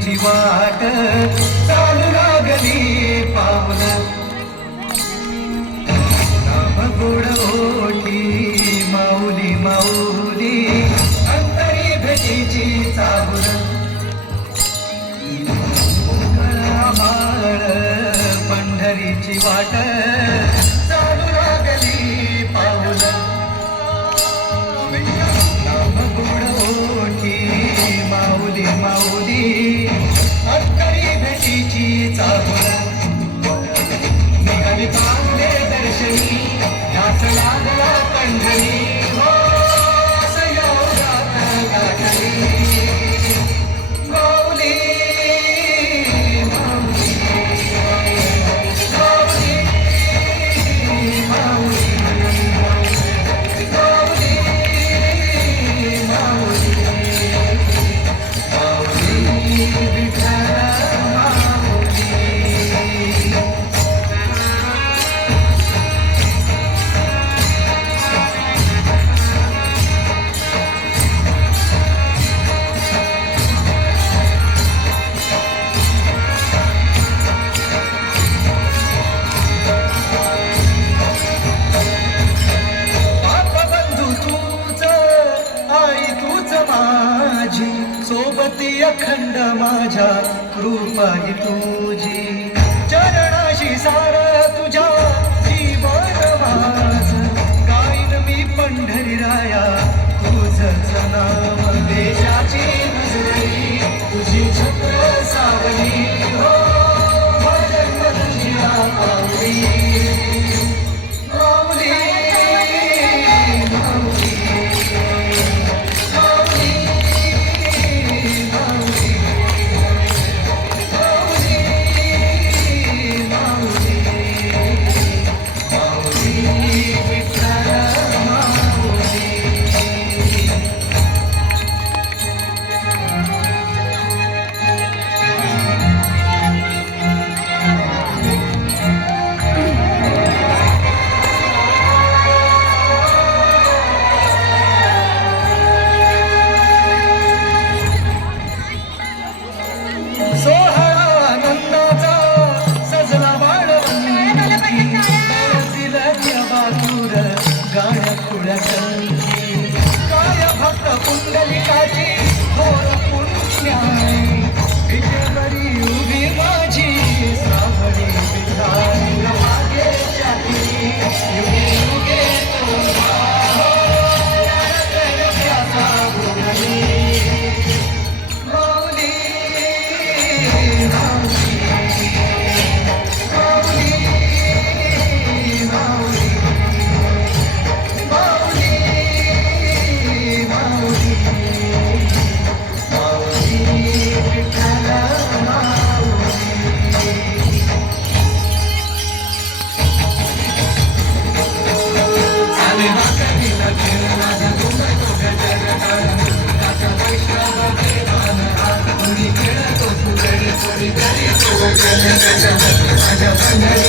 विठ्ठलाची वाट चालू लागली पावल नाम गोड ओठी माऊली माऊली अंतरी भेटीची चाहुल माळ पंढरीची वाट चालू लागली पाऊल नाम गोड ओठी माऊली माऊली अंतरी भेटीची चाहुल निघाली पावले दर्शनी ध्यास लागला पंढरी हो सयोगात गाठली माऊली सोबती अखंड माझ्या कृपाही तुझी चरणाशी सार तुझ्या जीवन माझ गाईन मी पंढरी राया तुझंच नाव देशाची नजरी तुझी छत्र सावली हो जन्म तुझी पावली काय भक्त पुंडलिकाची थोर पुण्याई विजयवरी उभी माझी सावळी विठाई मागे जाती युगे युगे माझ्या